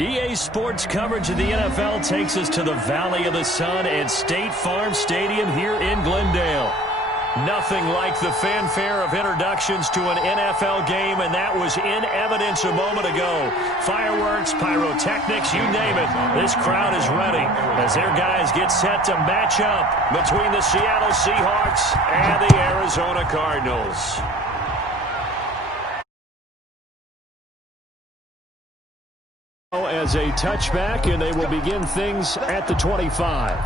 EA Sports coverage of the NFL takes us to the Valley of the Sun and State Farm Stadium here in Glendale. Nothing like the fanfare of introductions to an NFL game, and that was in evidence a moment ago. Fireworks, pyrotechnics, you name it. This crowd is ready as their guys get set to match up between the Seattle Seahawks and the Arizona Cardinals. As a touchback, and they will begin things at the 25.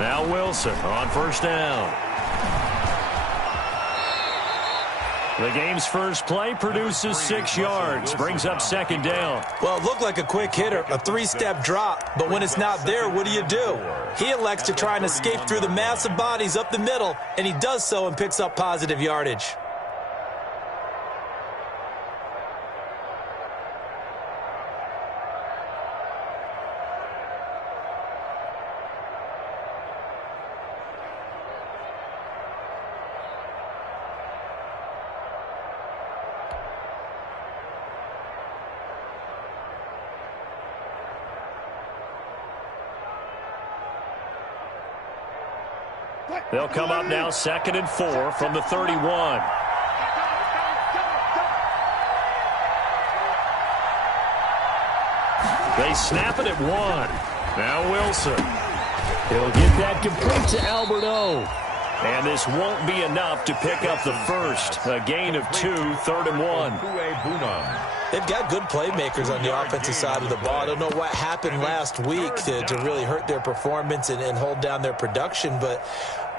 Now Wilson on first down. The game's first play produces 6 yards, brings up second down. Well, it looked like a quick hitter, a 3-step drop, but when it's not there, what do? He elects to try and escape through the massive bodies up the middle, and he does so and picks up positive yardage. They'll come up now 2nd and 4 from the 31. They snap it at 1. Now Wilson. He'll get that complete to Alberto. And this won't be enough to pick up the first. A gain of 2, 3rd and 1. They've got good playmakers on the offensive side of the ball. I don't know what happened last week to really hurt their performance and hold down their production, but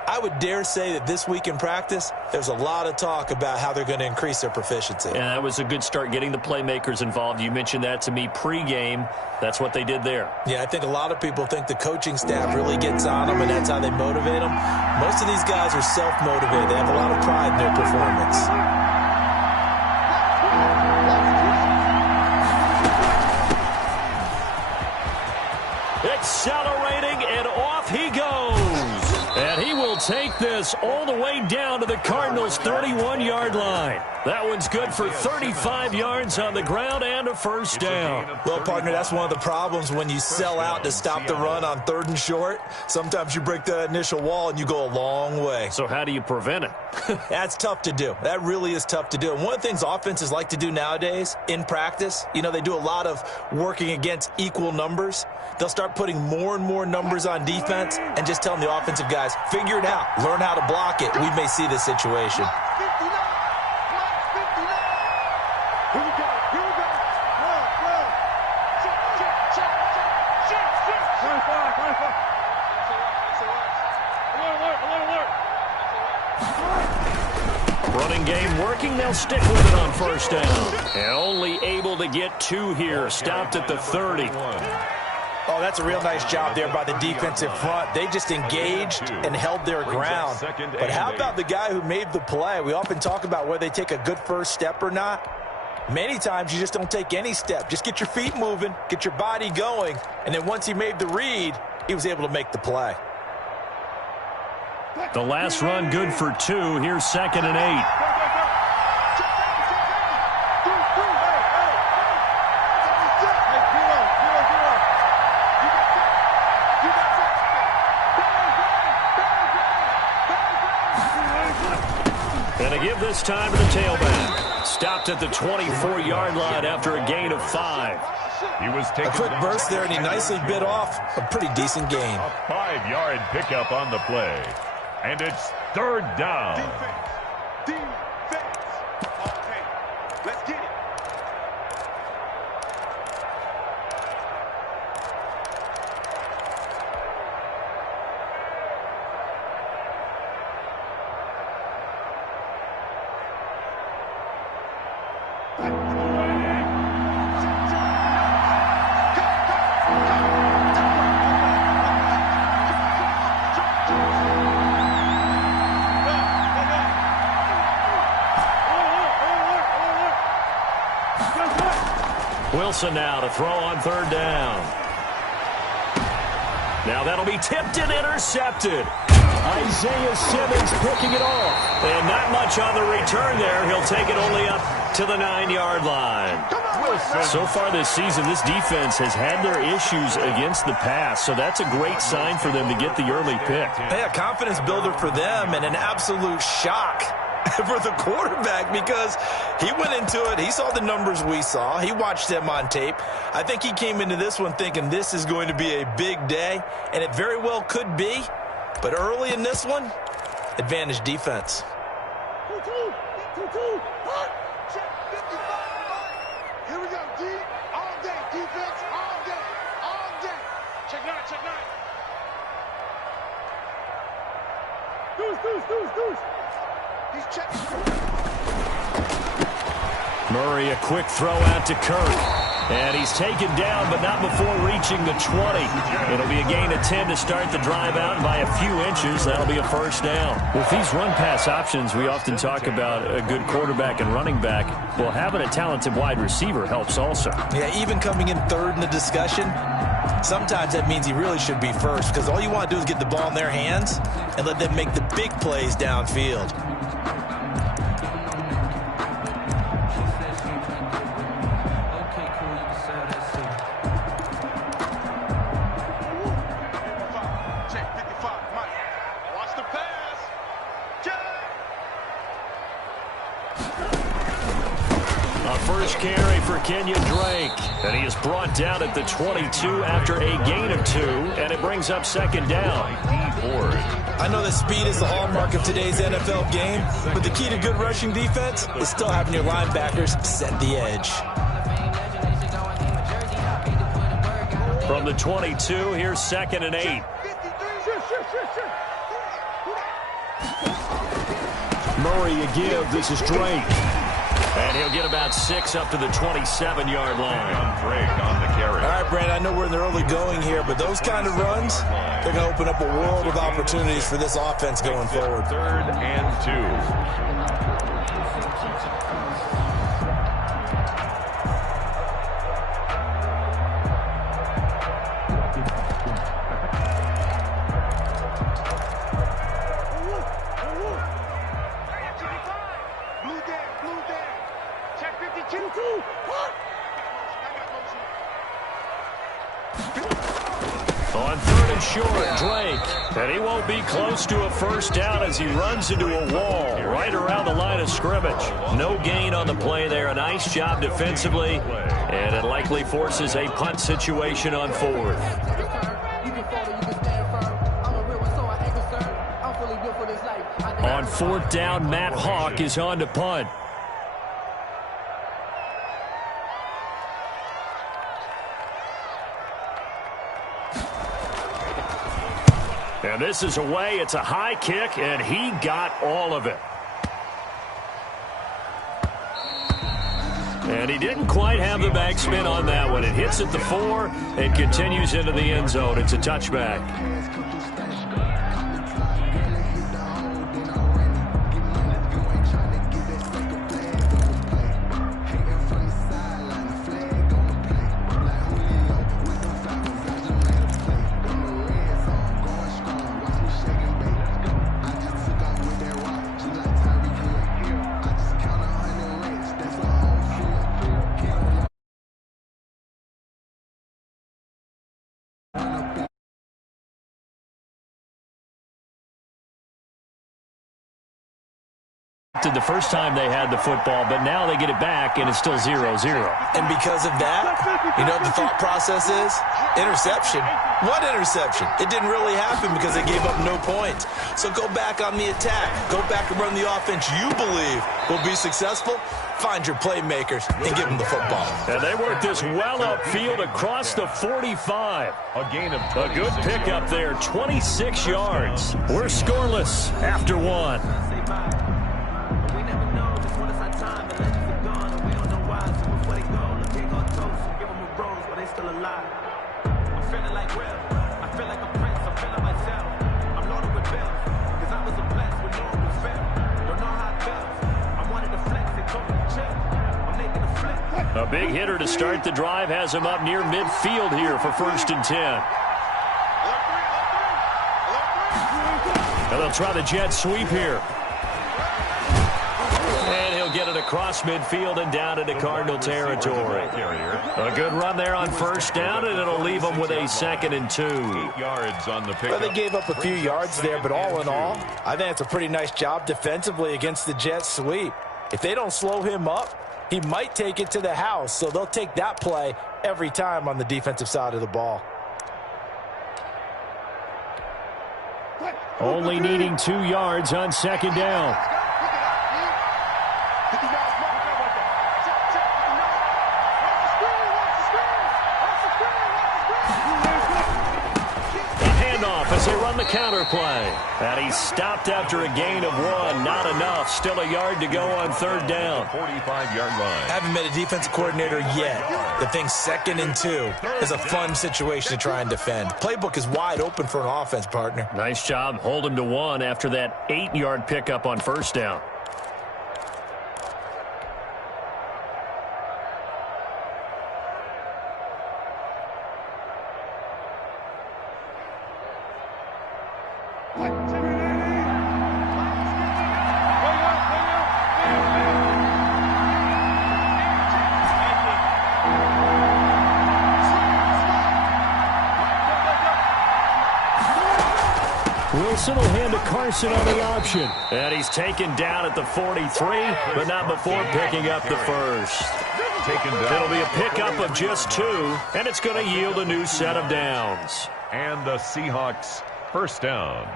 I would dare say that this week in practice, there's a lot of talk about how they're going to increase their proficiency. Yeah, that was a good start getting the playmakers involved. You mentioned that to me pregame. That's what they did there. Yeah, I think a lot of people think the coaching staff really gets on them, and that's how they motivate them. Most of these guys are self-motivated. They have a lot of pride in their performance. Accelerating, and off he goes. And he will take this all the way down to the Cardinals' 31-yard line. That one's good for 35 yards on the ground and a first down. Well, partner, that's one of the problems when you sell out to stop the run on 3rd and short. Sometimes you break that initial wall and you go a long way. So how do you prevent it? That's tough to do. That really is tough to do. And one of the things offenses like to do nowadays in practice, they do a lot of working against equal numbers. They'll start putting more and more numbers on defense and just telling the offensive guys, figure it out, learn how to block it. We may see this situation. Running game working. They'll stick with it on first down. And only able to get 2 here. Stopped at the 30. Oh, that's a real nice job there by the defensive front. They just engaged and held their ground. But how about the guy who made the play? We often talk about whether they take a good first step or not. Many times you just don't take any step. Just get your feet moving, get your body going, and then once he made the read, he was able to make the play. The last run good for 2. Here's 2nd and 8. And a give this time to the tailback. Stopped at the 24-yard line after a gain of 5. He was taking a quick burst there, and he nicely bit off a pretty decent gain. A 5-yard pickup on the play. And it's 3rd down. Defense. Okay, let's get it. Wilson now to throw on third down. Now that'll be tipped and intercepted. Isaiah Simmons picking it off. And not much on the return there. He'll take it only up to the 9-yard line. So far this season, this defense has had their issues against the pass, so that's a great sign for them to get the early pick. Yeah, confidence builder for them and an absolute shock for the quarterback because he went into it. He saw the numbers we saw. He watched them on tape. I think he came into this one thinking this is going to be a big day, and it very well could be. But early in this one, advantage defense. 2-2, 2-2, hot, check 55. Here we go, D. All day, defense, all day, all day. Check 9, check 9. Deuce. He's checking. Murray, a quick throw out to Kirk. And he's taken down, but not before reaching the 20. It'll be a gain of 10 to start the drive out, and by a few inches, that'll be a first down. With these run-pass options, we often talk about a good quarterback and running back. Well, having a talented wide receiver helps also. Yeah, even coming in third in the discussion, sometimes that means he really should be first because all you want to do is get the ball in their hands and let them make the big plays downfield. Carry for Kenyon Drake, and he is brought down at the 22 after a gain of 2, and it brings up second down. I know that speed is the hallmark of today's NFL game, but the key to good rushing defense is still having your linebackers set the edge. From the 22, here's 2nd and 8. Murray a give. This is Drake. And he'll get about 6 up to the 27-yard line. Drake on the carry. All right, Brandon, I know we're in the early going here, but those kind of runs, they're going to open up a world of opportunities for this offense going forward. 3rd and 2. On 3rd and short, Drake. And he won't be close to a first down as he runs into a wall right around the line of scrimmage. No gain on the play there. A nice job defensively. And it likely forces a punt situation on 4th. On 4th down, Matt Hawk is on to punt. And this is away. It's a high kick, and he got all of it. And he didn't quite have the backspin on that one. It hits at the 4 and continues into the end zone. It's a touchback. The first time they had the football, but now they get it back, and it's still 0-0. And because of that, you know what the thought process is? Interception. What interception? It didn't really happen because they gave up no points. So go back on the attack. Go back and run the offense you believe will be successful. Find your playmakers and give them the football. And they work this well upfield across the 45. A gain of a good pickup there, 26 yards. We're scoreless after 1. A big hitter to start the drive has him up near midfield here for 1st and 10. And they'll try the jet sweep here. And he'll get it across midfield and down into Cardinal territory. A good run there on 1st down, and it'll leave them with a 2nd and 2. 8 yards on the pickup. Well, they gave up a few yards there, but all in all, I think it's a pretty nice job defensively against the jet sweep. If they don't slow him up, he might take it to the house, so they'll take that play every time on the defensive side of the ball. Only needing 2 yards on 2nd down. As they run the counter play. And he's stopped after a gain of 1. Not enough. Still a yard to go on 3rd down. 45-yard line. Haven't been a defensive coordinator yet. The thing's 2nd and 2 is a fun situation to try and defend. Playbook is wide open for an offense, partner. Nice job. Hold him to 1 after that 8-yard pickup on 1st down. Wilson will hand to Carson on the option. And he's taken down at the 43, but not before picking up the 1st. Taken down. It'll be a pickup of just 2, and it's going to yield a new set of downs. And the Seahawks 1st down.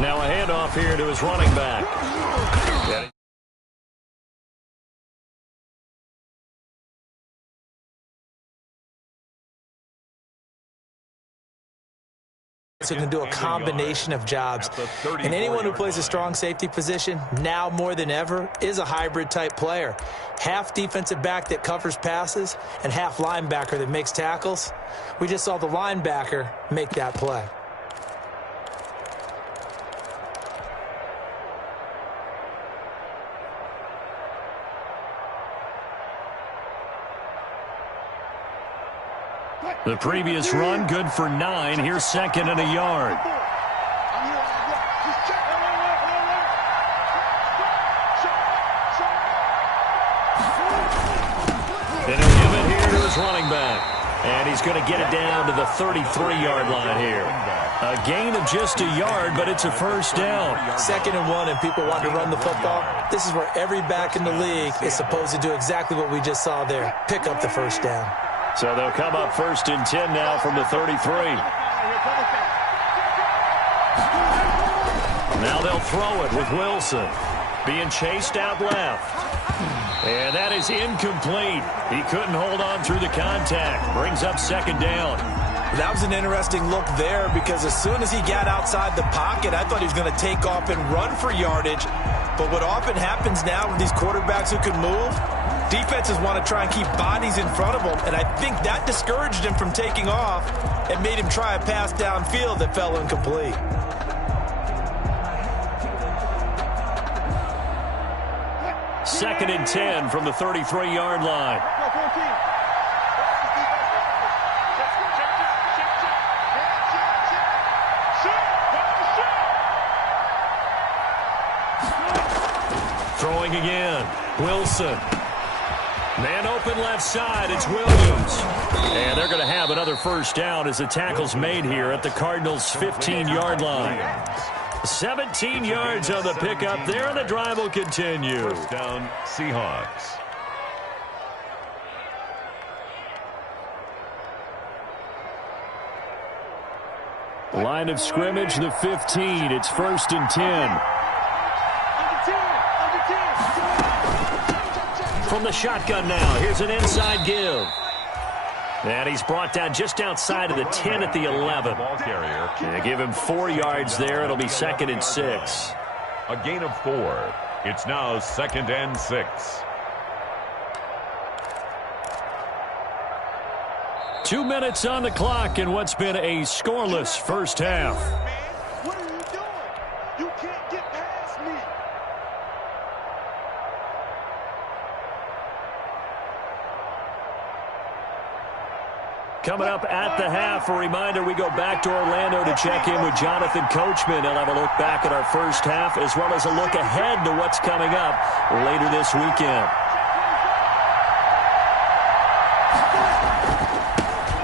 Now a handoff here to his running back. So can do a combination of jobs. And anyone who plays a strong safety position, now more than ever, is a hybrid-type player. Half defensive back that covers passes and half linebacker that makes tackles. We just saw the linebacker make that play. The previous run, good for 9. Here's 2nd and a yard. And he'll give it here to his running back. And he's going to get it down to the 33-yard line here. A gain of just a yard, but it's a 1st down. 2nd and 1, and people want to run the football. This is where every back in the league is supposed to do exactly what we just saw there. Pick up the 1st down. So they'll come up 1st and 10 now from the 33. Now they'll throw it with Wilson. Being chased out left. And that is incomplete. He couldn't hold on through the contact. Brings up 2nd down. That was an interesting look there because as soon as he got outside the pocket, I thought he was going to take off and run for yardage. But what often happens now with these quarterbacks who can move, defenses want to try and keep bodies in front of them, and I think that discouraged him from taking off and made him try a pass downfield that fell incomplete. Second and 10 from the 33-yard line. Throwing again. Wilson. Man open left side. It's Williams. And they're going to have another 1st down as the tackle's made here at the Cardinals' 15-yard line. 17 yards on the pickup there, and the drive will continue. 1st down, Seahawks. Line of scrimmage, the 15. It's 1st and 10. From the shotgun now, here's an inside give. And he's brought down just outside of the 10 at the 11. Ball carrier. They give him 4 yards there. It'll be 2nd and 6. A gain of 4. It's now 2nd and 6. 2 minutes on the clock in what's been a scoreless first half. What are you doing? You can't get past me. Coming up at the half, a reminder, we go back to Orlando to check in with Jonathan Coachman. He'll have a look back at our first half as well as a look ahead to what's coming up later this weekend.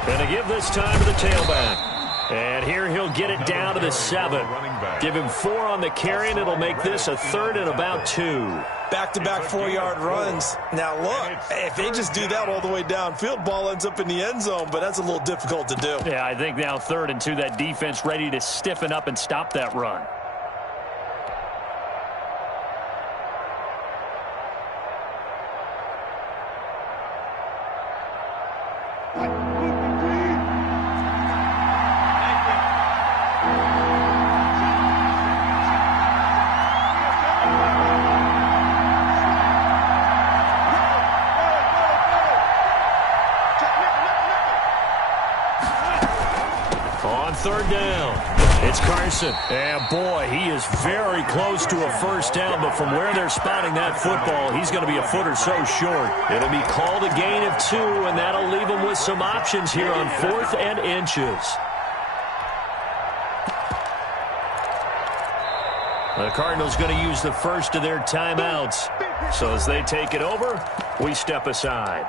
Going to give this time to the tailback. And here he'll get it down to the 7. Give him 4 on the carry, and it'll make this a 3rd and about 2. Back-to-back 4-yard runs. Now, look, if they just do that all the way downfield, ball ends up in the end zone, but that's a little difficult to do. Yeah, I think now 3rd and 2, that defense ready to stiffen up and stop that run. Third down. It's Carson. And boy, he is very close to a first down, but from where they're spotting that football, he's going to be a foot or so short. It'll be called a gain of 2, and that'll leave him with some options here on 4th and inches. The Cardinals going to use the first of their timeouts. So as they take it over, we step aside.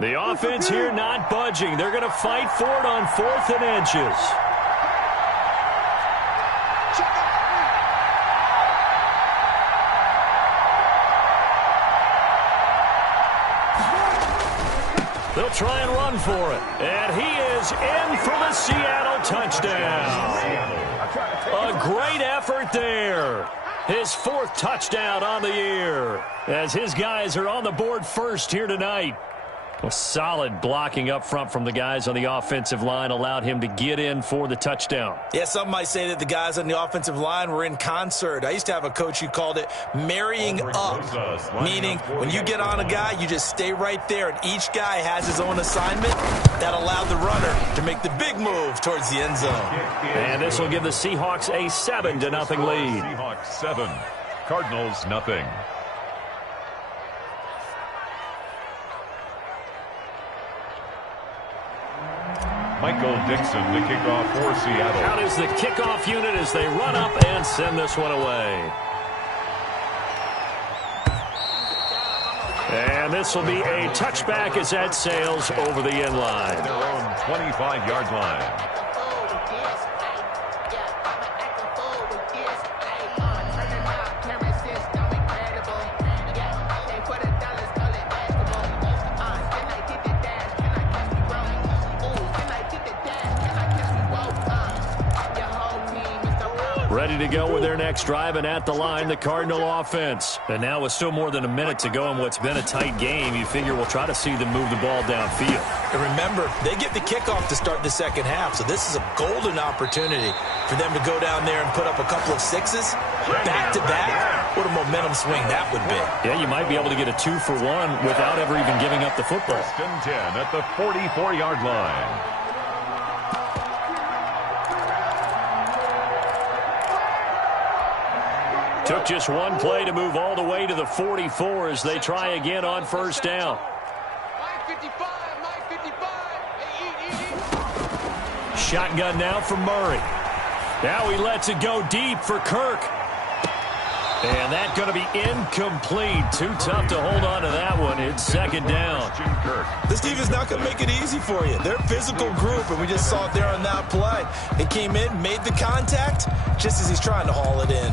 The offense here not budging. They're going to fight for it on 4th and inches. They'll try and run for it. And he is in for the Seattle touchdown. A great effort there. His 4th touchdown on the year as his guys are on the board first here tonight. A solid blocking up front from the guys on the offensive line allowed him to get in for the touchdown. Yeah, some might say that the guys on the offensive line were in concert. I used to have a coach who called it marrying up, meaning when you get on a guy, you just stay right there, and each guy has his own assignment. That allowed the runner to make the big move towards the end zone. And this will give the Seahawks a 7-0 lead. Seahawks 7, Cardinals nothing. Michael Dixon, the kickoff for Seattle. Out is the kickoff unit as they run up and send this one away. And this will be a touchback as that sails over the end line. Their own 25-yard line. Ready to go with their next drive, and at the line, the Cardinal offense. And now with still more than a minute to go in what's been a tight game, you figure we'll try to see them move the ball downfield. And remember, they get the kickoff to start the second half, so this is a golden opportunity for them to go down there and put up a couple of 6s back-to-back. What a momentum swing that would be. Yeah, you might be able to get a 2-for-1 without ever even giving up the football. First and 10 at the 44-yard line. Took just one play to move all the way to the 44 as they try again on first down. Shotgun now for Murray. Now he lets it go deep for Kirk. And that's going to be incomplete. Too tough to hold on to that one. It's second down. This team is not going to make it easy for you. They're a physical group, and we just saw it there on that play. He came in, made the contact, just as he's trying to haul it in.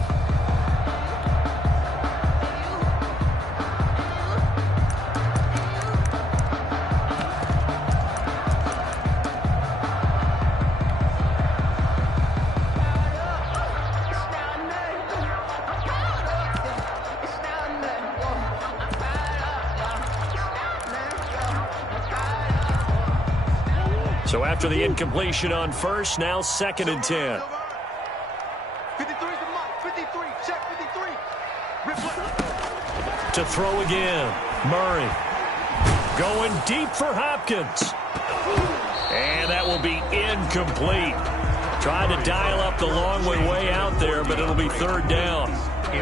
So after the incompletion on first, now second and 10. 53 to Mike. 53. Check 53. To throw again. Murray. Going deep for Hopkins. And that will be incomplete. Trying to dial up the long way out there, but it'll be third down.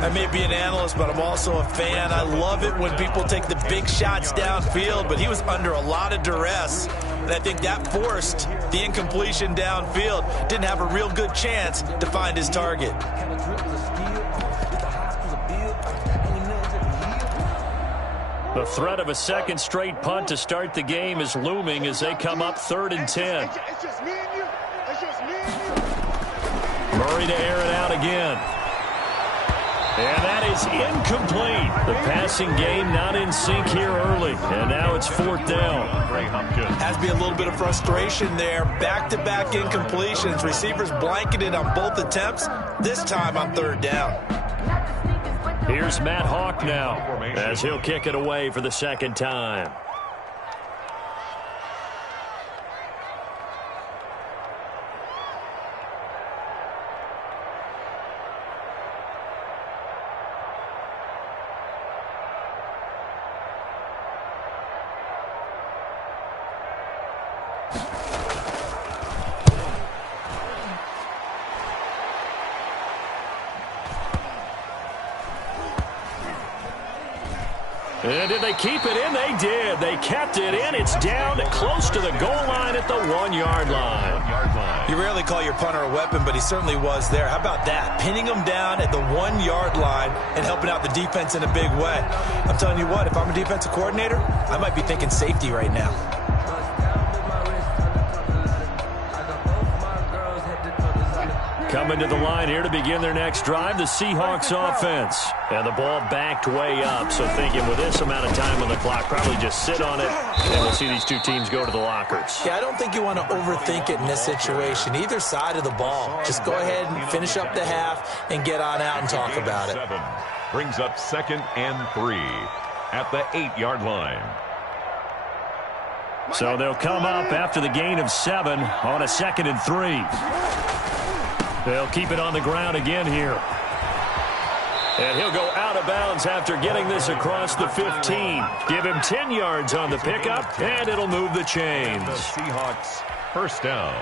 I may be an analyst, but I'm also a fan. I love it when people take the big shots downfield, but he was under a lot of duress. And I think that forced the incompletion downfield. Didn't have a real good chance to find his target. The threat of a second straight punt to start the game is looming as they come up third and 10. It's just me and you. It's just me and you. Murray to air it out again. And that is incomplete. The passing game not in sync here early. And now it's fourth down. Has to be a little bit of frustration there. Back-to-back incompletions. Receivers blanketed on both attempts, this time on third down. Here's Matt Hawk now as he'll kick it away for the second time. And did they keep it in? They did. They kept it in. It's down close to the goal line at the 1-yard line. You rarely call your punter a weapon, but he certainly was there. How about that? Pinning him down at the 1-yard line and helping out the defense in a big way. I'm telling you what, if I'm a defensive coordinator, I might be thinking safety right now. Coming to the line here to begin their next drive, the Seahawks offense. And the ball backed way up, so thinking with this amount of time on the clock, probably just sit on it, and we'll see these two teams go to the lockers. Yeah, I don't think you want to overthink it in this situation. Either side of the ball. Just go ahead and finish up the half and get on out and talk about it. Brings up second and 3 at the 8-yard line. So they'll come up after the gain of 7 on a second and 3. They'll keep it on the ground again here. And he'll go out of bounds after getting this across the 15. Give him 10 yards on the pickup, and it'll move the chains. The Seahawks first down.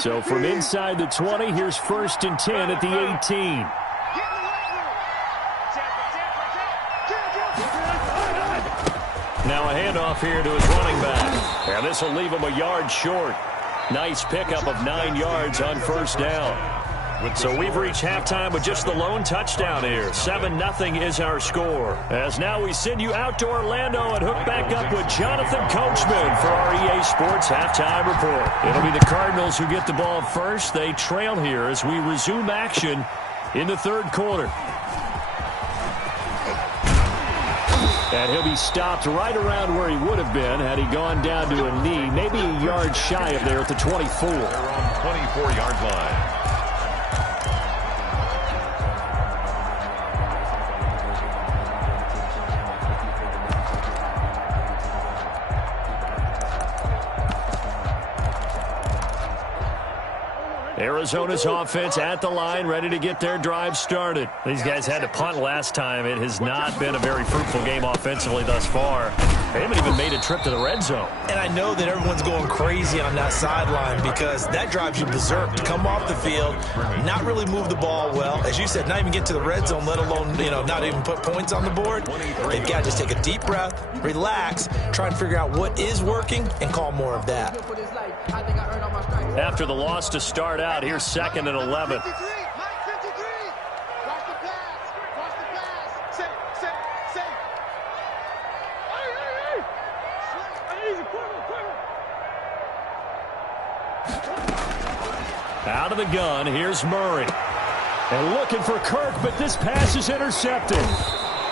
So from inside the 20, here's first and 10 at the 18. Now a handoff here to his running back. And this will leave him a yard short. Nice pickup of 9 yards on first down. So we've reached halftime with just the lone touchdown here. 7-0 is our score. As now we send you out to Orlando and hook back up with Jonathan Coachman for our EA Sports Halftime Report. It'll be the Cardinals who get the ball first. They trail here as we resume action in the third quarter. And he'll be stopped right around where he would have been had he gone down to a knee, maybe a yard shy of there at the 24. They're on the 24-yard line. Arizona's offense at the line, ready to get their drive started. These guys had to punt last time. It has not been a very fruitful game offensively thus far. They haven't even made a trip to the red zone. And I know that everyone's going crazy on that sideline because that drives you berserk to come off the field, not really move the ball well. As you said, not even get to the red zone, let alone, not even put points on the board. They've got to just take a deep breath, relax, try and figure out what is working, and call more of that. After the loss to start out, here's second and 11. Out of the gun, here's Murray. And looking for Kirk, but this pass is intercepted.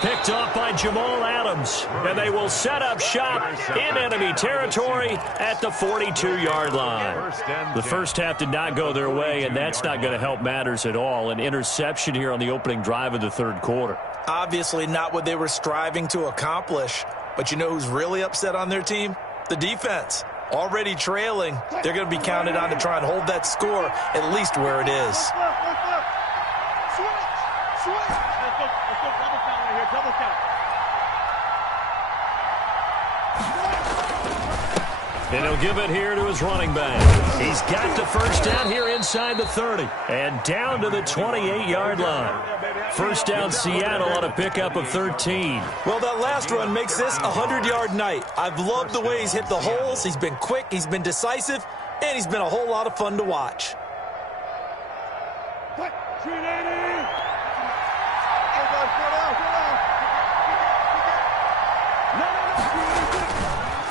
Picked off by Jamal Adams. And they will set up shop in enemy territory at the 42-yard line. The first half did not go their way, and that's not going to help matters at all. An interception here on the opening drive of the third quarter. Obviously not what they were striving to accomplish. But you know who's really upset on their team? The defense. Already trailing. They're going to be counted on to try and hold that score at least where it is. Switch. Let's go double count right here. Double count. And he'll give it here to his running back. He's got the first down here inside the 30. And down to the 28-yard line. First down Seattle on a pickup of 13. Well, that last run makes this a 100-yard night. I've loved the way he's hit the holes. He's been quick, he's been decisive, and he's been a whole lot of fun to watch.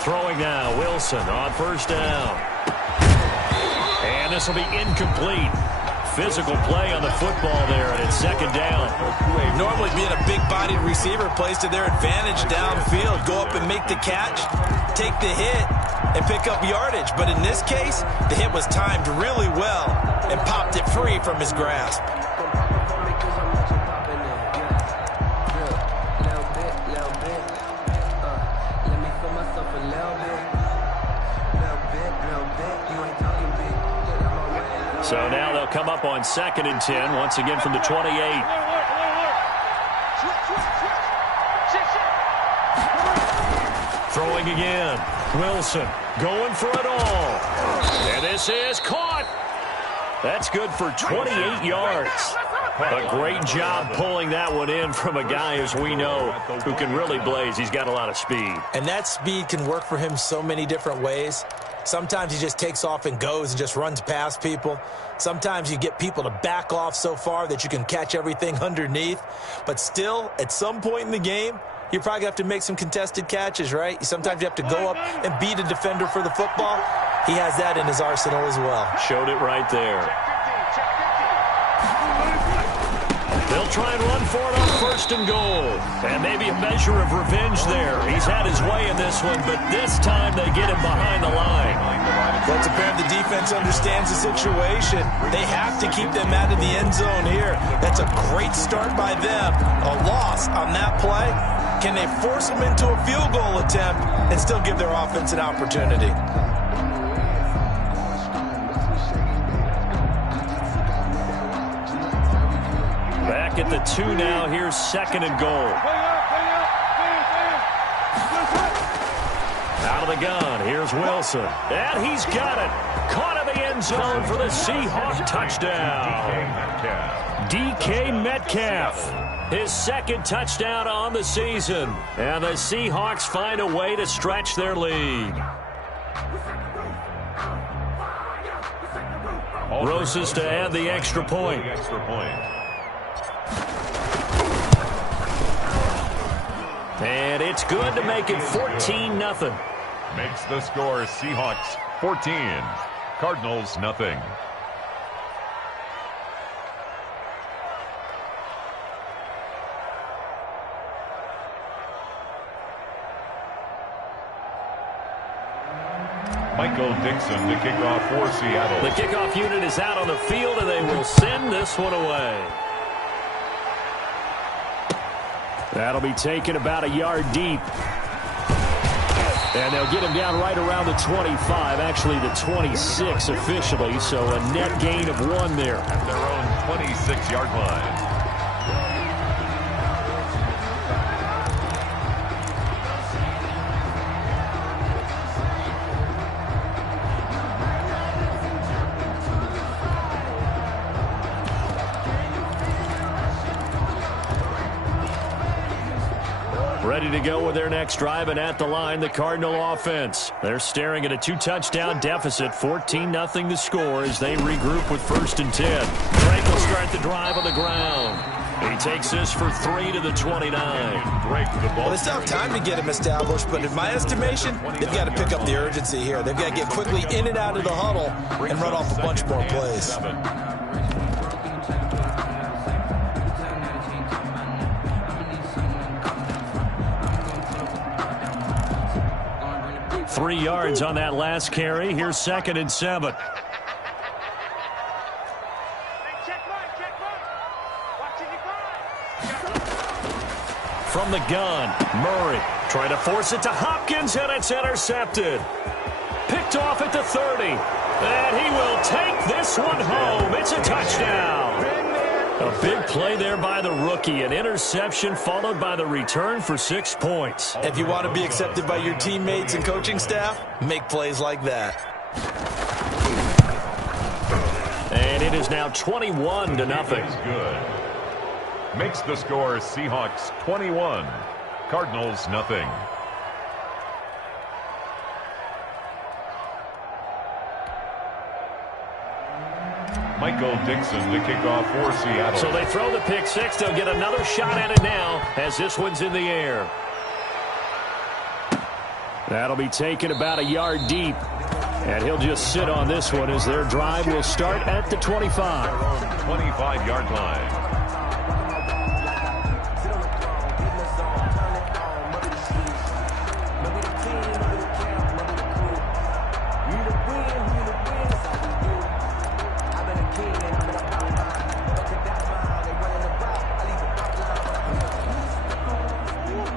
Throwing now, Wilson on first down. And this will be incomplete. Physical play on the football there, and it's second down. Normally being a big-bodied receiver plays to their advantage downfield. Go up and make the catch, take the hit, and pick up yardage. But in this case, the hit was timed really well and popped it free from his grasp. So now they'll come up on 2nd and 10, once again from the 28. Throwing again. Wilson going for it all. And this is caught. That's good for 28 yards. A great job pulling that one in from a guy, as we know, who can really blaze. He's got a lot of speed. And that speed can work for him so many different ways. Sometimes he just takes off and goes and just runs past people. Sometimes you get people to back off so far that you can catch everything underneath. But still, at some point in the game, you probably have to make some contested catches, right? Sometimes you have to go up and beat a defender for the football. He has that in his arsenal as well. Showed it right there. They'll try and run for it on 1st and goal. And maybe a measure of revenge there. He's had his way in this one, but this time they get him behind the line. Well, it's apparent the defense understands the situation. They have to keep them out of the end zone here. That's a great start by them. A loss on that play. Can they force them into a field goal attempt and still give their offense an opportunity? Back at the 2 now. Here's 2nd and goal. Out of the gun. Here's Wilson. And he's got it. Caught in the end zone for the Seahawks touchdown. DK Metcalf. His 2nd touchdown on the season. And the Seahawks find a way to stretch their lead. Rosas to add the extra point. And it's good to make it 14-0. Makes the score Seahawks 14, Cardinals nothing. Michael Dixon to kick off for Seattle. The kickoff unit is out on the field, and they will send this one away. That'll be taken about a yard deep. And they'll get him down right around the 25, actually the 26 officially, so a net gain of 1 there. At their own 26-yard line. Ready to go with their next drive, and at the line, the Cardinal offense. They're staring at a 2-touchdown deficit, 14-0 the score as they regroup with 1st and 10. Drake will start the drive on the ground. He takes this for 3 to the 29. Well, they still have time to get him established, but in my estimation, they've got to pick up the urgency here. They've got to get quickly in and out of the huddle and run off a bunch more plays. 3 yards on that last carry. Here's 2nd and 7. From the gun, Murray trying to force it to Hopkins, and it's intercepted. Picked off at the 30, and he will take this one home. It's a touchdown. A big play there by the rookie. An interception followed by the return for 6 points. If you want to be accepted by your teammates and coaching staff, make plays like that. And it is now 21 to nothing. Good. Makes the score Seahawks 21, Cardinals nothing. Michael Dixon to kick off for Seattle. So they throw the pick six. They'll get another shot at it now as this one's in the air. That'll be taken about a yard deep. And he'll just sit on this one as their drive will start at the 25. 25-yard line.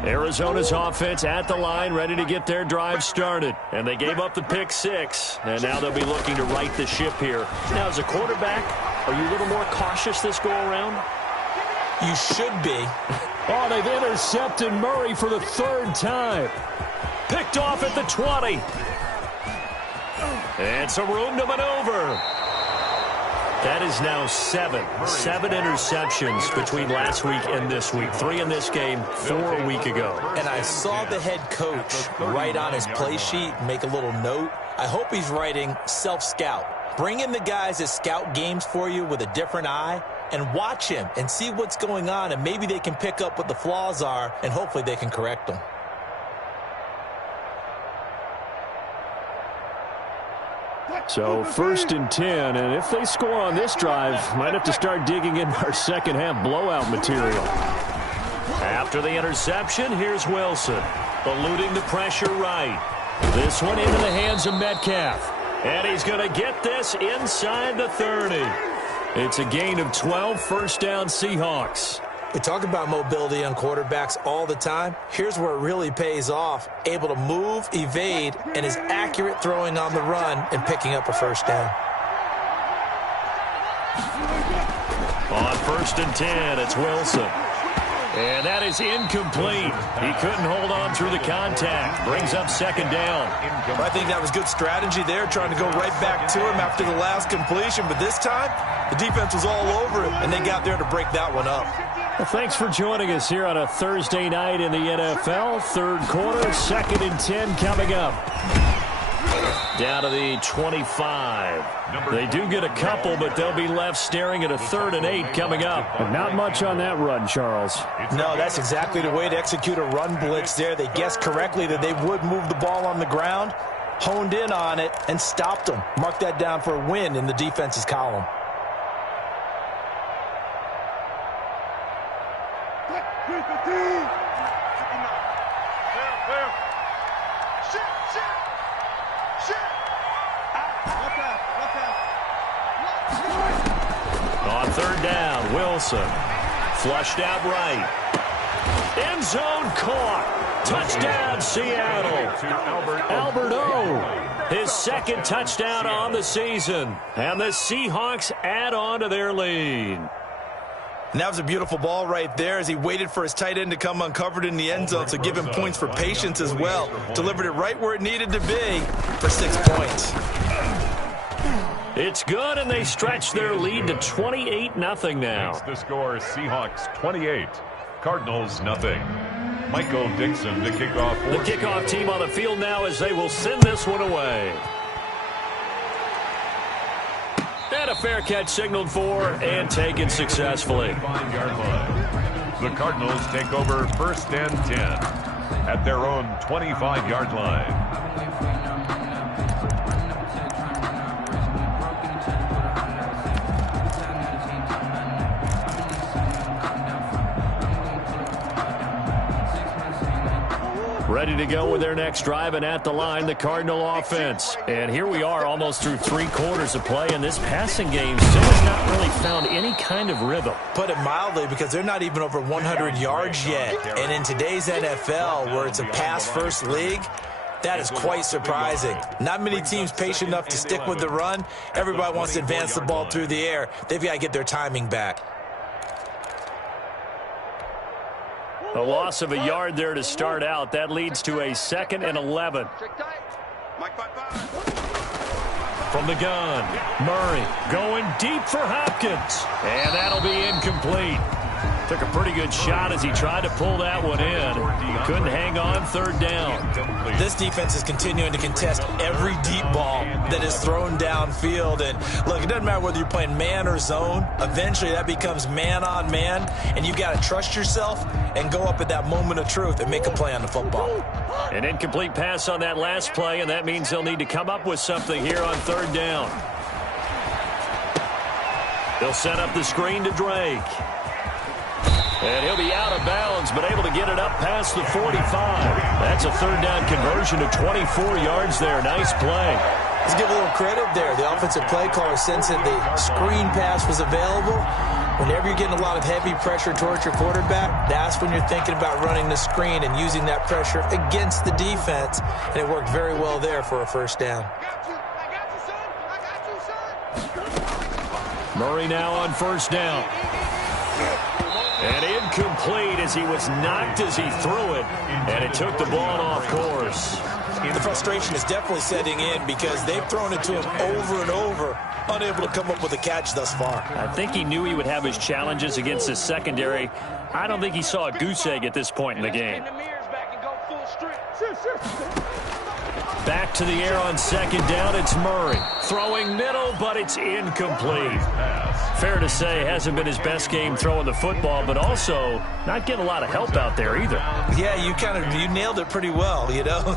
Arizona's offense at the line, ready to get their drive started. And they gave up the pick six, and now they'll be looking to right the ship here. Now, as a quarterback, are you a little more cautious this go-around? You should be. Oh, they've intercepted Murray for the 3rd time. Picked off at the 20. And some room to maneuver. That is now 7 interceptions between last week and this week. 3 in this game, 4 a week ago. And I saw the head coach write on his play sheet, make a little note. I hope he's writing self-scout. Bring in the guys that scout games for you with a different eye and watch him and see what's going on, and maybe they can pick up what the flaws are, and hopefully they can correct them. So 1st and 10, and if they score on this drive, might have to start digging in our second half blowout material. After the interception, here's Wilson, eluding the pressure right. This one into the hands of Metcalf, and he's going to get this inside the 30. It's a gain of 12, first down Seahawks. We talk about mobility on quarterbacks all the time. Here's where it really pays off. Able to move, evade, and is accurate throwing on the run and picking up a first down. On 1st and 10, it's Wilson. And that is incomplete. He couldn't hold on through the contact. Brings up 2nd down. I think that was good strategy there, trying to go right back to him after the last completion. But this time, the defense was all over him, and they got there to break that one up. Well, thanks for joining us here on a Thursday night in the NFL. 3rd quarter, 2nd and 10 coming up. Down to the 25. They do get a couple, but they'll be left staring at a 3rd and 8 coming up. But not much on that run, Charles. No, that's exactly the way to execute a run blitz there. They guessed correctly that they would move the ball on the ground, honed in on it, and stopped them. Mark that down for a win in the defense's column. On 3rd down, Wilson. Flushed out right. End zone caught. Touchdown, Seattle. Albert O. His 2nd touchdown on the season. And the Seahawks add on to their lead. And that was a beautiful ball right there as he waited for his tight end to come uncovered in the end zone, so give him points for patience as well. Delivered it right where it needed to be for 6 points. It's good, and they stretch their lead to 28-0 now. Makes the score Seahawks 28, Cardinals nothing. Michael Dixon to kick off. The kickoff team on the field now as they will send this one away. And a fair catch signaled for and taken successfully. 5-yard line. The Cardinals take over 1st and 10 at their own 25-yard line. Ready to go with their next drive, and at the line, the Cardinal offense. And here we are almost through 3 quarters of play, and this passing game still has not really found any kind of rhythm. Put it mildly, because they're not even over 100 yards yet. And in today's NFL, where it's a pass-first league, that is quite surprising. Not many teams patient enough to stick with the run. Everybody wants to advance the ball through the air. They've got to get their timing back. A loss of a yard there to start out. That leads to a 2nd and 11. From the gun, Murray going deep for Hopkins. And that'll be incomplete. Took a pretty good shot as he tried to pull that one in. Couldn't hang on 3rd down. This defense is continuing to contest every deep ball that is thrown downfield. And look, it doesn't matter whether you're playing man or zone. Eventually that becomes man on man. And you've got to trust yourself and go up at that moment of truth and make a play on the football. An incomplete pass on that last play, and that means they'll need to come up with something here on 3rd down. They'll set up the screen to Drake. And he'll be out of bounds, but able to get it up past the 45. That's a 3rd down conversion to 24 yards there. Nice play. Let's give a little credit there. The offensive play caller sensed that the screen pass was available. Whenever you're getting a lot of heavy pressure towards your quarterback, that's when you're thinking about running the screen and using that pressure against the defense. And it worked very well there for a 1st down. Murray now on 1st down. And incomplete as he was knocked as he threw it. And it took the ball off course. The frustration is definitely setting in because they've thrown it to him over and over, unable to come up with a catch thus far. I think he knew he would have his challenges against his secondary. I don't think he saw a goose egg at this point in the game. Back to the air on 2nd down. It's Murray. Throwing middle, but it's incomplete. Fair to say, hasn't been his best game throwing the football, but also not getting a lot of help out there either. Yeah, you nailed it pretty well, you know.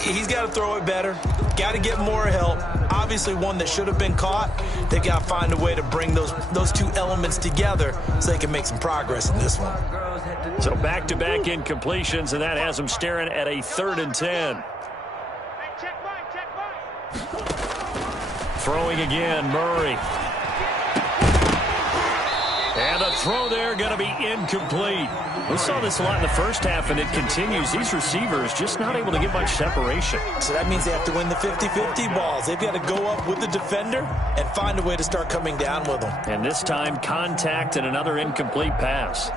He's got to throw it better. Got to get more help. Obviously one that should have been caught. They've got to find a way to bring those 2 elements together so they can make some progress in this one. So back-to-back incompletions, and that has them staring at a 3rd and 10. Throwing again, Murray. And the throw there going to be incomplete. We saw this a lot in the first half, and it continues. These receivers just not able to get much separation. So that means they have to win the 50-50 balls. They've got to go up with the defender and find a way to start coming down with them. And this time, contact and another incomplete pass.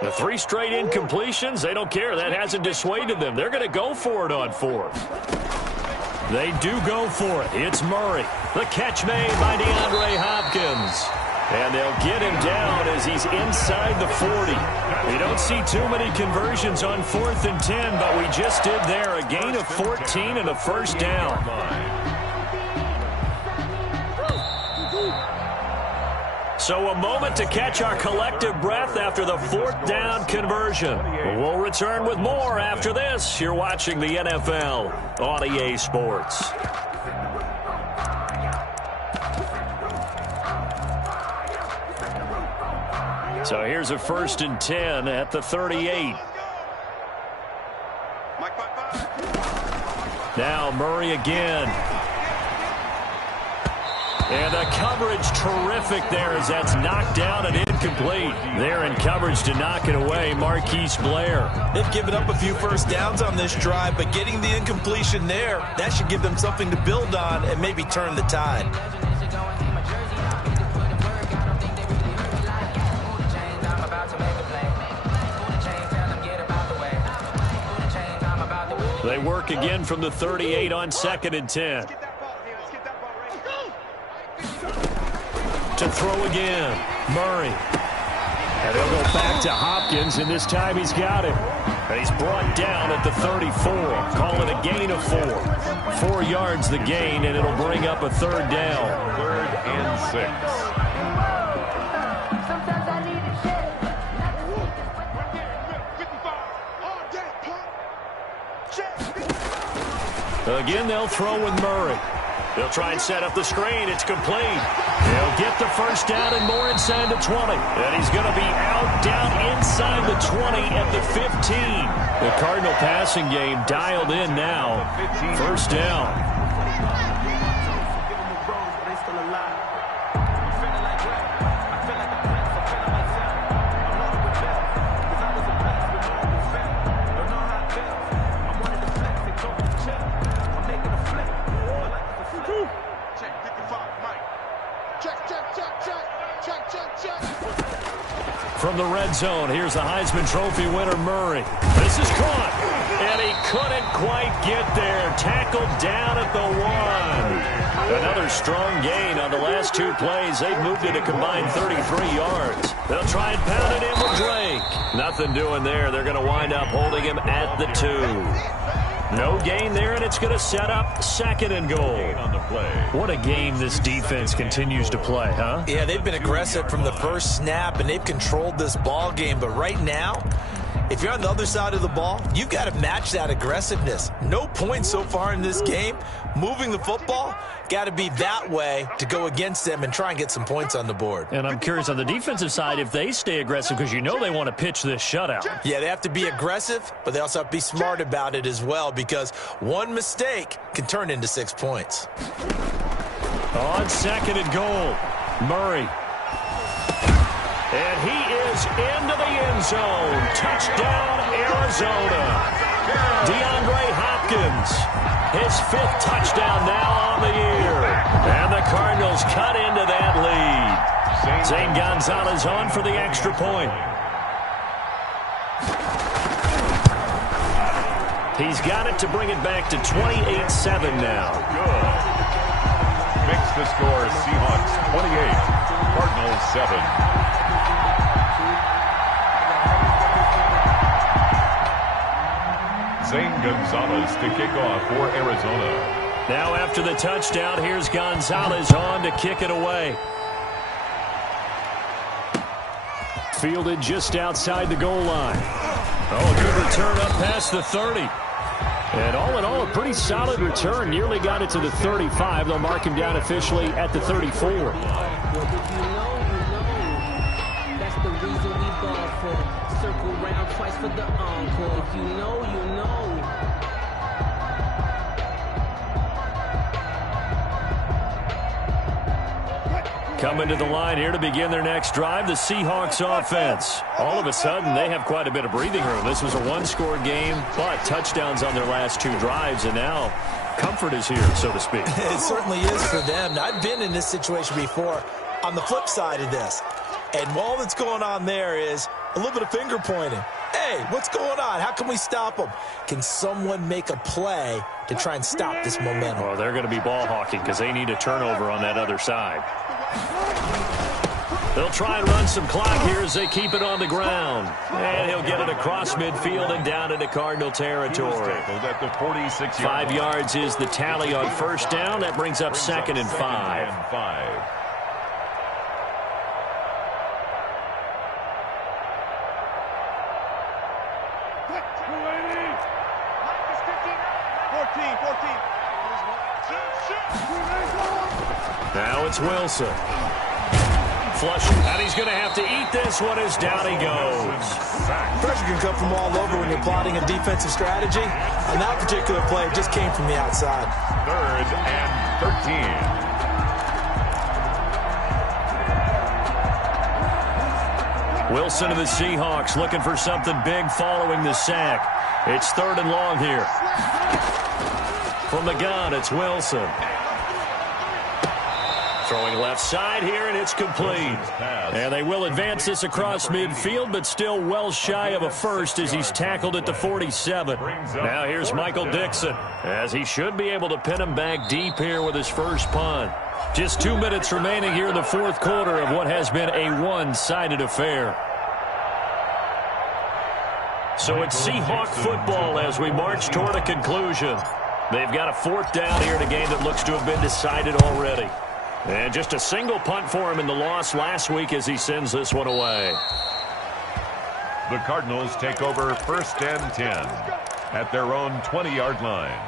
The 3 straight incompletions, they don't care. That hasn't dissuaded them. They're going to go for it on 4th. They do go for it. It's Murray. The catch made by DeAndre Hopkins. And they'll get him down as he's inside the 40. We don't see too many conversions on 4th and 10, but we just did there. A gain of 14 and a 1st down. So a moment to catch our collective breath after the 4th down conversion. We'll return with more after this. You're watching the NFL on EA Sports. So here's a 1st and 10 at the 38. Now Murray again. And the coverage terrific there as that's knocked down and incomplete. They're in coverage to knock it away, Marquise Blair. They've given up a few 1st downs on this drive, but getting the incompletion there, that should give them something to build on and maybe turn the tide. They work again from the 38 on 2nd and 10. To throw again, Murray. And they'll go back to Hopkins, and this time he's got him. And he's brought down at the 34. Call it a gain of 4. 4 yards the gain, and it'll bring up a 3rd down. 3rd and 6. Again, they'll throw with Murray. They'll try and set up the screen. It's complete. He'll get the 1st down and more inside the 20. And he's going to be out down inside the 20 at the 15. The Cardinal passing game dialed in now. 1st down. From the red zone, here's the Heisman Trophy winner, Murray. This is caught, and he couldn't quite get there. Tackled down at the 1. Another strong gain on the last 2 plays. They've moved it a combined 33 yards. They'll try and pound it in with Drake. Nothing doing there. They're going to wind up holding him at the 2. No gain there, and it's going to set up 2nd and goal. On the play. What a game this defense continues to play, huh? Yeah, they've been aggressive from the first snap, and they've controlled this ball game. But right now, if you're on the other side of the ball, you've got to match that aggressiveness. No points so far in this game. Moving the football, got to be that way to go against them and try and get some points on the board. And I'm curious on the defensive side if they stay aggressive, because you know they want to pitch this shutout. Yeah, they have to be aggressive, but they also have to be smart about it as well, because one mistake can turn into 6 points. On 2nd and goal, Murray. And he is into the end zone. Touchdown, Arizona. DeAndre Hopkins, his 5th touchdown now on the year. And the Cardinals cut into that lead. Zane Gonzalez on for the extra point. He's got it to bring it back to 28-7 now. Good. Makes the score Seahawks 28, Cardinals 7. Zane Gonzalez to kick off for Arizona. Now after the touchdown, here's Gonzalez on to kick it away. Fielded just outside the goal line. Oh, a good return up past the 30. And all in all, a pretty solid return. Nearly got it to the 35. They'll mark him down officially at the 34. That's the reason we ball for. Circle round twice for the encore. If you know, you know. Coming to the line here to begin their next drive, the Seahawks offense. All of a sudden, they have quite a bit of breathing room. This was a 1-score game, but touchdowns on their last 2 drives, and now comfort is here, so to speak. It certainly is for them. Now, I've been in this situation before on the flip side of this, and all that's going on there is a little bit of finger pointing. Hey, what's going on? How can we stop them? Can someone make a play to try and stop this momentum? Well, they're going to be ball hawking because they need a turnover on that other side. They'll try and run some clock here as they keep it on the ground. And he'll get it across midfield and down into Cardinal territory. At the 46 5 yards is the tally on 1st down. That brings up 2nd and 5. Now it's Wilson. Flush, and he's going to have to eat this one as down he goes. Pressure can come from all over when you're plotting a defensive strategy. On that particular play, it just came from the outside. 3rd and 13. Wilson of the Seahawks looking for something big following the sack. It's 3rd and long here. From the gun, it's Wilson. Throwing left side here, and it's complete. And they will advance this across midfield, but still well shy of a first as he's tackled at the 47. Now here's Michael Dixon, as he should be able to pin him back deep here with his first punt. Just 2 minutes remaining here in the fourth quarter of what has been a one-sided affair. So it's Seahawk football as we march toward a conclusion. They've got a fourth down here in a game that looks to have been decided already. And just a single punt for him in the loss last week as he sends this one away. The Cardinals take over 1st and 10 at their own 20-yard line.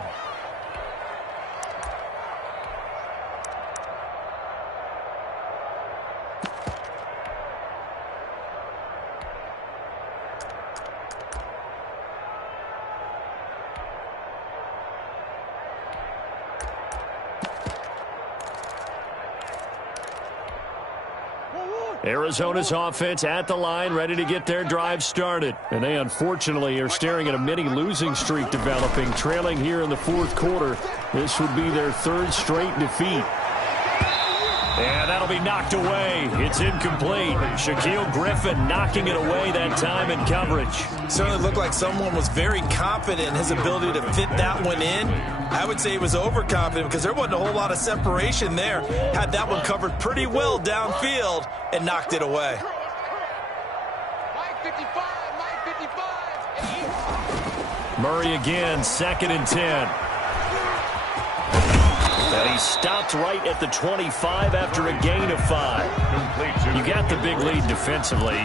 Arizona's offense at the line, ready to get their drive started. And they unfortunately are staring at a mini losing streak developing, trailing here in the fourth quarter. This would be their third straight defeat. And that'll be knocked away. It's incomplete. Shaquille Griffin knocking it away that time in coverage. Certainly looked like someone was very confident in his ability to fit that one in. I would say he was overconfident because there wasn't a whole lot of separation there. Had that one covered pretty well downfield and knocked it away. Murray again, 2nd and 10. And he stopped right at the 25 after a gain of 5. You got the big lead defensively.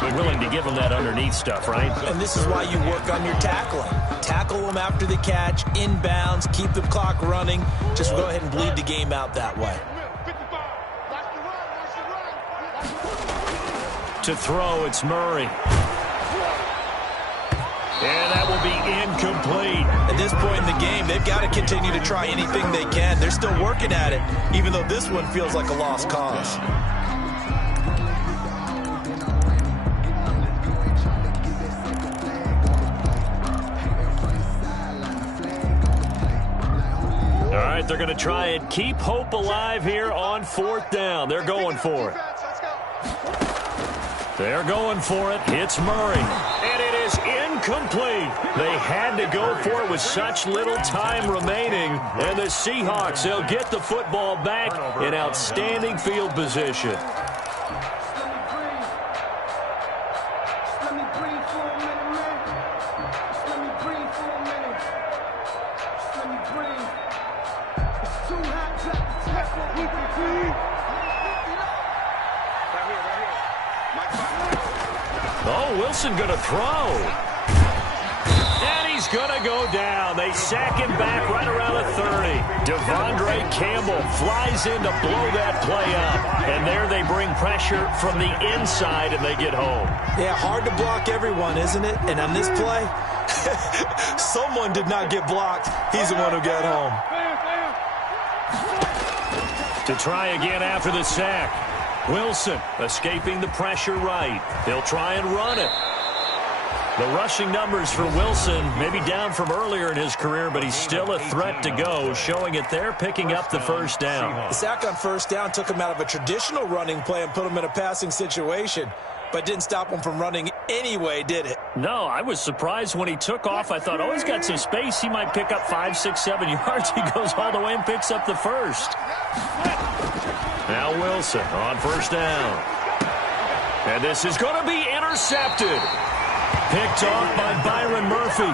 You're willing to give them that underneath stuff, right? And this is why you work on your tackling. Tackle them after the catch, inbounds, keep the clock running. Just go ahead and bleed the game out that way. To throw, it's Murray. And that will be incomplete. At this point in the game, they've got to continue to try anything they can. They're still working at it, even though this one feels like a lost cause. All right, they're going to try and keep hope alive here on 4th down. They're going for it. They're going for it. It's Murray. And it is incomplete. They had to go for it with such little time remaining. And the Seahawks, they'll get the football back in outstanding field position. Oh, Wilson going to throw. And he's going to go down. They sack him back right around the 30. Devondre Campbell flies in to blow that play up. And there they bring pressure from the inside, and they get home. Yeah, hard to block everyone, isn't it? And on this play, someone did not get blocked. He's the one who got home. To try again after the sack. Wilson escaping the pressure right. They'll try and run it. The rushing numbers for Wilson maybe down from earlier in his career, but he's still a threat to go, showing it there, picking up the first down. The sack on 1st down took him out of a traditional running play and put him in a passing situation, but didn't stop him from running anyway, did it? No, I was surprised when he took off. I thought, oh, he's got some space. He might pick up 5, 6, 7 yards. He goes all the way and picks up the first. Now Wilson on 1st down. And this is going to be intercepted. Picked off by Byron Murphy.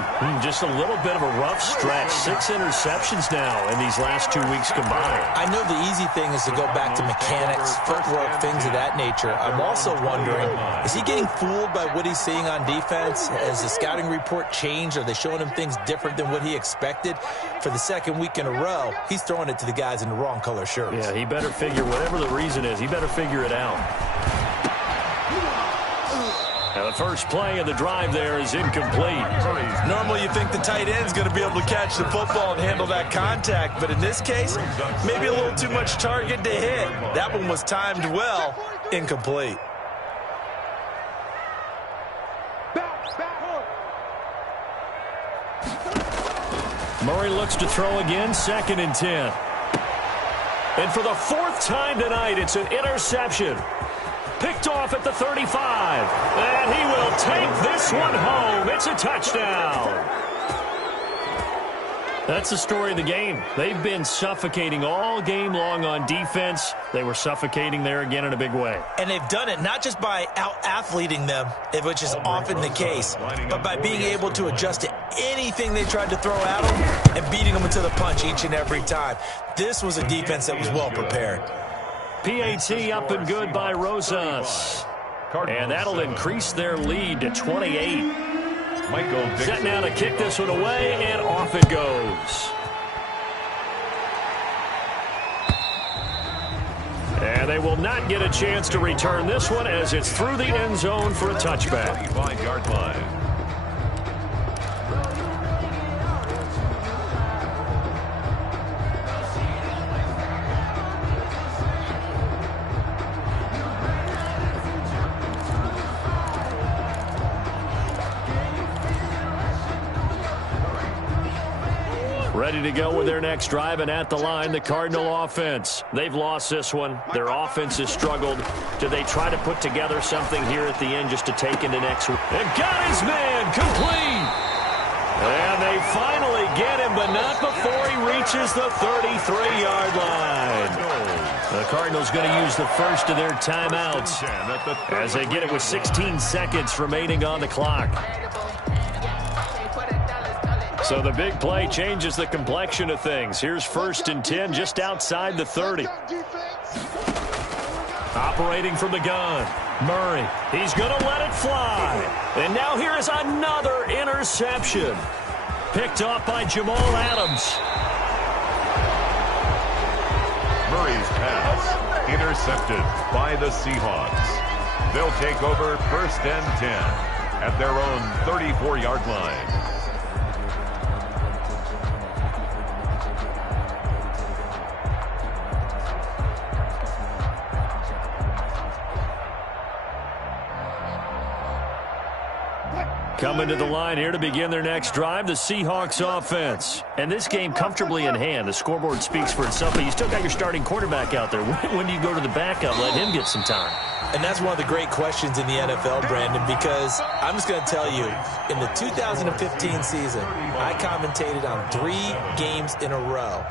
Just a little bit of a rough stretch. 6 interceptions now in these last 2 weeks combined. I know the easy thing is to go back to mechanics, footwork, things of that nature. I'm also wondering, is he getting fooled by what he's seeing on defense? Has the scouting report changed? Are they showing him things different than what he expected? For the 2nd week in a row, he's throwing it to the guys in the wrong color shirts. Yeah, he better figure, whatever the reason is, he better figure it out. Now the first play of the drive there is incomplete. Normally you think the tight end's going to be able to catch the football and handle that contact, but in this case, maybe a little too much target to hit. That one was timed well, incomplete. Murray looks to throw again, 2nd and 10. And for the fourth time tonight, it's an interception. Picked off at the 35. And he will take this one home. It's a touchdown. That's the story of the game. They've been suffocating all game long on defense. They were suffocating there again in a big way. And they've done it not just by out-athleting them, which is often the case, but by being able to adjust to anything they tried to throw at them and beating them into the punch each and every time. This was a defense that was well prepared. PAT up and good by Rosas. And that'll increase their lead to 28. Set now to kick this one away, and off it goes. And they will not get a chance to return this one as it's through the end zone for a touchback. 35-yard line. Ready to go with their next drive, and at the line, the Cardinal offense. They've lost this one. Their offense has struggled. Do they try to put together something here at the end just to take into next week? And got his man complete. And they finally get him, but not before he reaches the 33-yard line. The Cardinals going to use the first of their timeouts as they get it with 16 seconds remaining on the clock. So the big play changes the complexion of things. Here's 1st and 10 just outside the 30. Operating from the gun, Murray. He's going to let it fly. And now here is another interception. Picked off by Jamal Adams. Murray's pass intercepted by the Seahawks. They'll take over 1st and 10 at their own 34-yard line. Coming to the line here to begin their next drive, the Seahawks offense. And this game comfortably in hand. The scoreboard speaks for itself, but you still got your starting quarterback out there. When do you go to the backup, let him get some time? And that's one of the great questions in the NFL, Brandon, because I'm just going to tell you, in the 2015 season, I commentated on 3 games in a row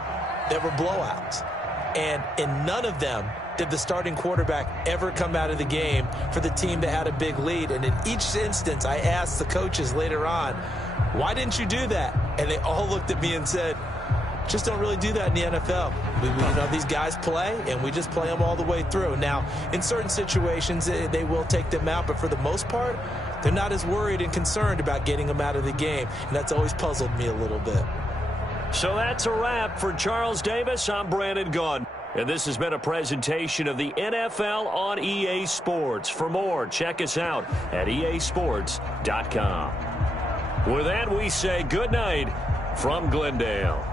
that were blowouts. And in none of them did the starting quarterback ever come out of the game for the team that had a big lead. And in each instance, I asked the coaches later on, why didn't you do that? And they all looked at me and said, just don't really do that in the NFL. We these guys play, and we just play them all the way through. Now, in certain situations, they will take them out, but for the most part, they're not as worried and concerned about getting them out of the game. And that's always puzzled me a little bit. So that's a wrap for Charles Davis. I'm Brandon Gaudin. And this has been a presentation of the NFL on EA Sports. For more, check us out at easports.com. With that, we say good night from Glendale.